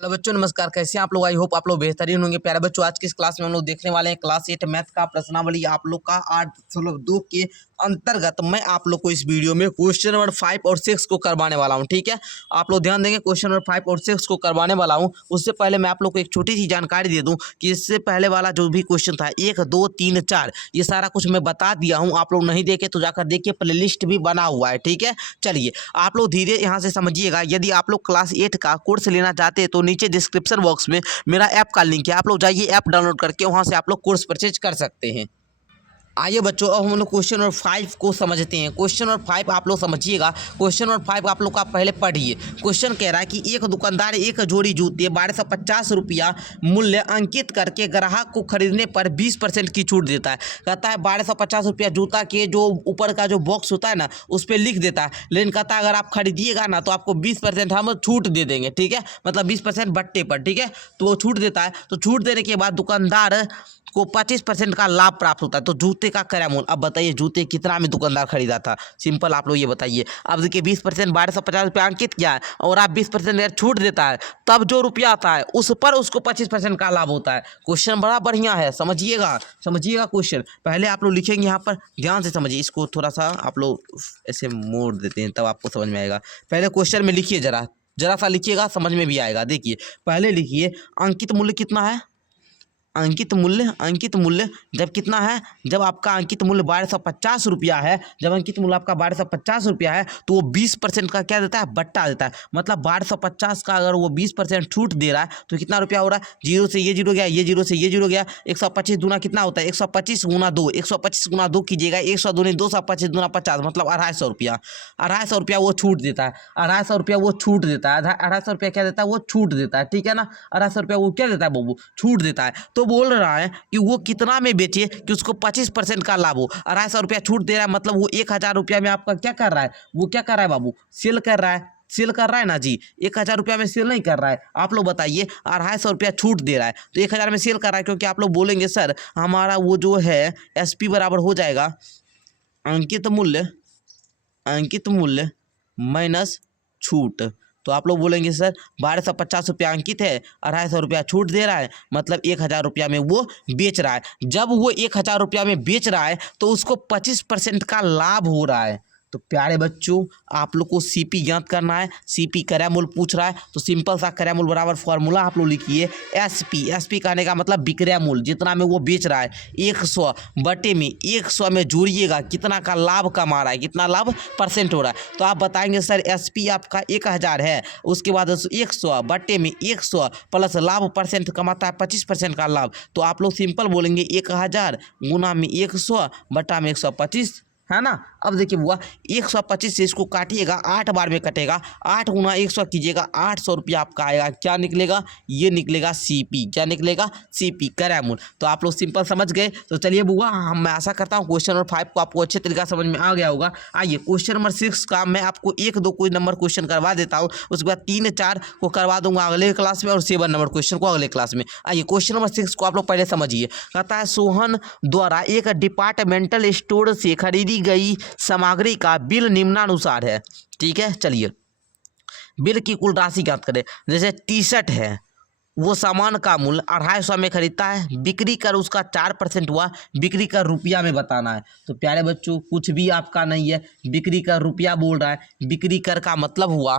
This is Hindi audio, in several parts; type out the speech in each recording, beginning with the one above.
हेलो बच्चों, नमस्कार। कैसे हैं आप लोग? आई होप आप लोग बेहतरीन होंगे। प्यारे बच्चों, आज की इस क्लास में हम लोग देखने वाले हैं क्लास 8 मैथ का प्रश्नावली आप लोग का 8.2 के अंतर्गत मैं आप लोग को इस वीडियो में क्वेश्चन नंबर 5 और 6 को करवाने वाला हूं। ठीक है, आप लोग ध्यान देंगे। क्वेश्चन नंबर 5 और 6 को करवाने वाला हूं। उससे पहले मैं आप लोग को एक छोटी सी जानकारी दे दूं कि इससे पहले वाला जो भी क्वेश्चन था 1, 2, 3, 4 ये सारा कुछ मैं बता दिया हूँ। आप लोग नहीं देखे तो जाकर देखिए, प्ले लिस्ट भी बना हुआ है। ठीक है, चलिए आप लोग धीरे यहाँ से समझिएगा। यदि आप लोग क्लास 8 का कोर्स लेना चाहते हैं तो नीचे डिस्क्रिप्शन बॉक्स में मेरा ऐप का लिंक है। आप लोग जाइए, ऐप डाउनलोड करके वहां से आप लोग कोर्स परचेज कर सकते हैं। आइए बच्चों, अब हम लोग क्वेश्चन नंबर 5 को समझते हैं। क्वेश्चन नंबर 5 आप लोग समझिएगा। क्वेश्चन नंबर 5 आप लोग का पहले पढ़िए। क्वेश्चन कह रहा है कि एक दुकानदार एक जोड़ी जूते 1250 रुपया मूल्य अंकित करके ग्राहक को खरीदने पर 20% की छूट देता है। कहता है 1250 रुपया जूता के जो ऊपर का जो बॉक्स होता है ना, उस पर लिख देता है। लेकिन कहता है अगर आप खरीदिएगा ना तो आपको 20% हम छूट दे देंगे। ठीक है, मतलब 20% बट्टे पर। ठीक है, तो वो छूट देता है। तो छूट देने के बाद दुकानदार को 25% का लाभ प्राप्त होता है। तो जूते का क्या मूल्य, अब बताइए जूते कितना में दुकानदार खरीदा था? सिंपल आप लोग ये बताइए। अब देखिए 20% 1250 रुपया अंकित किया है और आप 20% छूट देता है, तब जो रुपया आता है उस पर उसको 25% का लाभ होता है। क्वेश्चन बड़ा बढ़िया है, समझिएगा समझिएगा क्वेश्चन। पहले आप लोग लिखेंगे, यहाँ पर ध्यान से समझिए। इसको थोड़ा सा आप लोग ऐसे मोड़ देते हैं तब आपको समझ में आएगा। पहले क्वेश्चन में लिखिए, जरा सा लिखिएगा, समझ में भी आएगा। देखिए पहले लिखिए, अंकित मूल्य कितना है? अंकित मूल्य जब कितना है, जब आपका अंकित मूल्य 1250 रुपया है, जब अंकित मूल्य आपका 1250 रुपया है तो वो 20% का क्या देता है? बट्टा देता है। मतलब 1250 का अगर वो 20% छूट दे रहा है तो कितना रुपया हो रहा है? जीरो से ये जीरो गया, ये जीरो से ये जीरो गया। 125 दूना कितना होता है? 125 गुना 2, 125 गुना 2 कीजिएगा, 100 दूनी 225 दूना 50, मतलब 250 रुपया। 250 रुपया वो छूट देता है। 250 रुपया वो छूट देता है। 250 रुपया क्या देता है? वो छूट देता है। ठीक है ना, 250 रुपया वो क्या देता है बाबू? छूट देता है। तो बोल रहा है कि वो कितना में बेचे कि उसको 25% का लाभ हो। 250 रुपया छूट दे रहा है, मतलब वो 1000 रुपया में आपका क्या कर रहा है? वो क्या कर रहा है बाबू? सेल कर रहा है। सेल कर रहा है ना जी। 1000 रुपया में सेल नहीं कर रहा है। आप लोग बताइए, 250 रुपया छूट दे रहा है तो 1000 में सेल कर रहा है। क्योंकि आप लोग बोलेंगे सर हमारा वो जो है एसपी बराबर हो जाएगा अंकित मूल्य माइनस छूट। तो आप लोग बोलेंगे सर 1250 रुपया अंकित है, 250 रुपया छूट दे रहा है, मतलब 1000 रुपया में वो बेच रहा है। जब वो 1000 रुपया में बेच रहा है तो उसको 25% का लाभ हो रहा है। तो प्यारे बच्चों, आप लोग को सीपी ज्ञात करना है। सीपी क्रय मूल्य पूछ रहा है तो सिंपल सा क्रय मूल्य बराबर फॉर्मूला आप लोग लिखिए एसपी। एसपी कहने का मतलब विक्रय मूल्य, जितना में वो बेच रहा है 100 बटे में 100 में जोड़िएगा कितना का लाभ कमा रहा है, कितना लाभ परसेंट हो रहा है। तो आप बताएंगे सर एसपी आपका 1000 है, उसके बाद 100 बटे में 100 प्लस लाभ परसेंट कमाता है 25% का लाभ। तो आप लोग सिंपल बोलेंगे 1000 गुना में 100 बटा में 125, है ना। अब देखिए बुआ, 125 से इसको काटिएगा, 8 बार में कटेगा। 8 गुना 100 कीजिएगा, 800 रुपया आपका आएगा। क्या निकलेगा? ये निकलेगा सीपी। क्या निकलेगा? सीपी, क्रय मूल्य। तो आप लोग सिंपल समझ गए। तो चलिए बुआ, मैं आशा करता हूँ क्वेश्चन नंबर 5 को आपको अच्छे तरीके से समझ में आ गया होगा। आइए क्वेश्चन नंबर 6 का मैं आपको 1, 2 कोई नंबर क्वेश्चन करवा देता हूँ, उसके बाद 3, 4 को करवा दूंगा अगले क्लास में और 7 नंबर क्वेश्चन को अगले क्लास में। आइए क्वेश्चन नंबर 6 को आप लोग पहले समझिए। कहता है सोहन द्वारा एक डिपार्टमेंटल स्टोर से खरीदी गई सामग्री का बिल निम्नानुसार है। ठीक है, चलिए बिल की कुल राशि ज्ञात करें। जैसे टी शर्ट है, वो सामान का मूल्य 250 में खरीदता है, बिक्री कर उसका 4% हुआ। बिक्री कर रुपया में बताना है। तो प्यारे बच्चों, कुछ भी आपका नहीं है, बिक्री कर रुपया बोल रहा है। बिक्री कर का मतलब हुआ,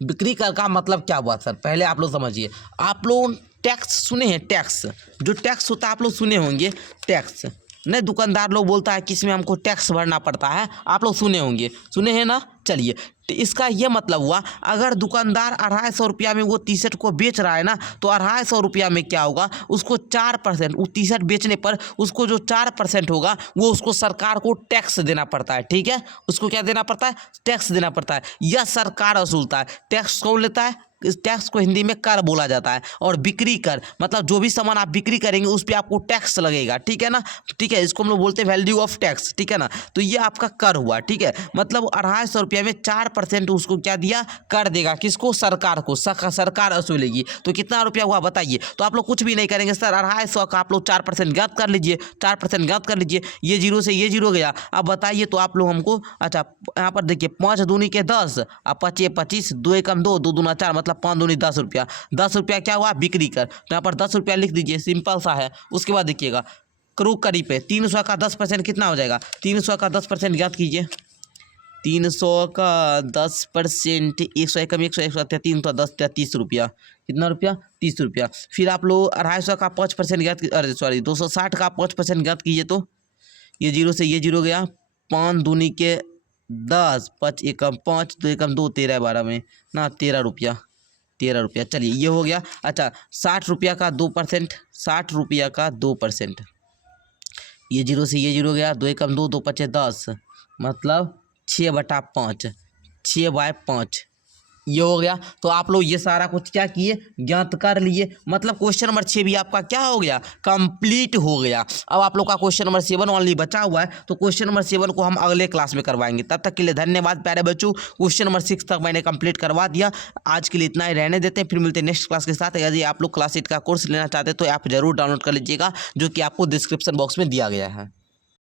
बिक्री कर का मतलब क्या हुआ सर? पहले आप लोग समझिए। आप लोग टैक्स सुने हैं? टैक्स, जो टैक्स होता है आप लोग सुने होंगे। टैक्स नहीं, दुकानदार लोग बोलता है कि इसमें हमको टैक्स भरना पड़ता है, आप लोग सुने होंगे, सुने हैं ना। चलिए, तो इसका ये मतलब हुआ, अगर दुकानदार 250 रुपया में वो टी शर्ट को बेच रहा है ना, तो 250 रुपया में क्या होगा, उसको 4%, वो टी शर्ट बेचने पर उसको जो 4% होगा वो उसको सरकार को टैक्स देना पड़ता है। ठीक है, उसको क्या देना पड़ता है? टैक्स देना पड़ता है। यह सरकार वसूलता है। टैक्स कौन लेता है? इस टैक्स को हिंदी में कर बोला जाता है। और बिक्री कर मतलब जो भी सामान आप बिक्री करेंगे उस पर आपको टैक्स लगेगा। ठीक है ना, ठीक है, इसको हम लोग बोलते हैं वैल्यू ऑफ टैक्स। ठीक है ना, तो ये आपका कर हुआ। ठीक है, मतलब 250 रुपये में 4% उसको क्या दिया? कर देगा। किसको? सरकार को। सरकार वसूलेगी। तो कितना रुपया हुआ बताइए? तो आप लोग कुछ भी नहीं करेंगे सर, 250 का आप लोग 4% ज्ञात कर लीजिए। 4% ज्ञात कर लीजिए, ये जीरो से ये जीरो गया। अब बताइए तो आप लोग हमको, अच्छा यहाँ पर देखिए 5 दूनी के 10, अब 5 25, 2 एकम 2, 2 दूना 4, मतलब मतलब 5 दूनी 10 रुपया। 10 रुपया क्या हुआ, बिक्री कर, तो यहाँ पर 10 रुपया लिख दीजिए, सिंपल सा है। उसके बाद देखिएगा क्रोकरी पे 300 का 10% कितना हो जाएगा, 300 का 10% ज्ञात कीजिए। 300 का 10%, 100 एकम 100, 100 310, 30 रुपया, कितना रुपया, 30 रुपया। फिर आप लोग 250 का 5% ज्ञात, अरे सॉरी 260 का 5% ज्ञात कीजिए, तो ये जीरो से ये जीरो गया, 5 दूनी के 10, 5 एकम 5, 2 एकम 2, 13 12 में ना 13 रुपया, 13 रुपया। चलिए ये हो गया। अच्छा 60 रुपया का 2%, 60 रुपया का 2%, ये जीरो से ये जीरो गया, 2 एकम 2, 2 5 10, मतलब 6/5, 6/5, ये हो गया। तो आप लोग ये सारा कुछ क्या किए, ज्ञात कर लिए। मतलब क्वेश्चन नंबर 6 भी आपका क्या हो गया, कंप्लीट हो गया। अब आप लोग का क्वेश्चन नंबर 7 ओनली बचा हुआ है, तो क्वेश्चन नंबर 7 को हम अगले क्लास में करवाएंगे। तब तक के लिए धन्यवाद प्यारे बच्चों। क्वेश्चन नंबर 6 तक मैंने कंप्लीट करवा दिया। आज के लिए इतना ही रहने देते हैं, फिर मिलते हैं नेक्स्ट क्लास के साथ। यदि आप लोग क्लास 8 का कोर्स लेना चाहते हैं तो आप जरूर डाउनलोड कर लीजिएगा, जो कि आपको डिस्क्रिप्शन बॉक्स में दिया गया है।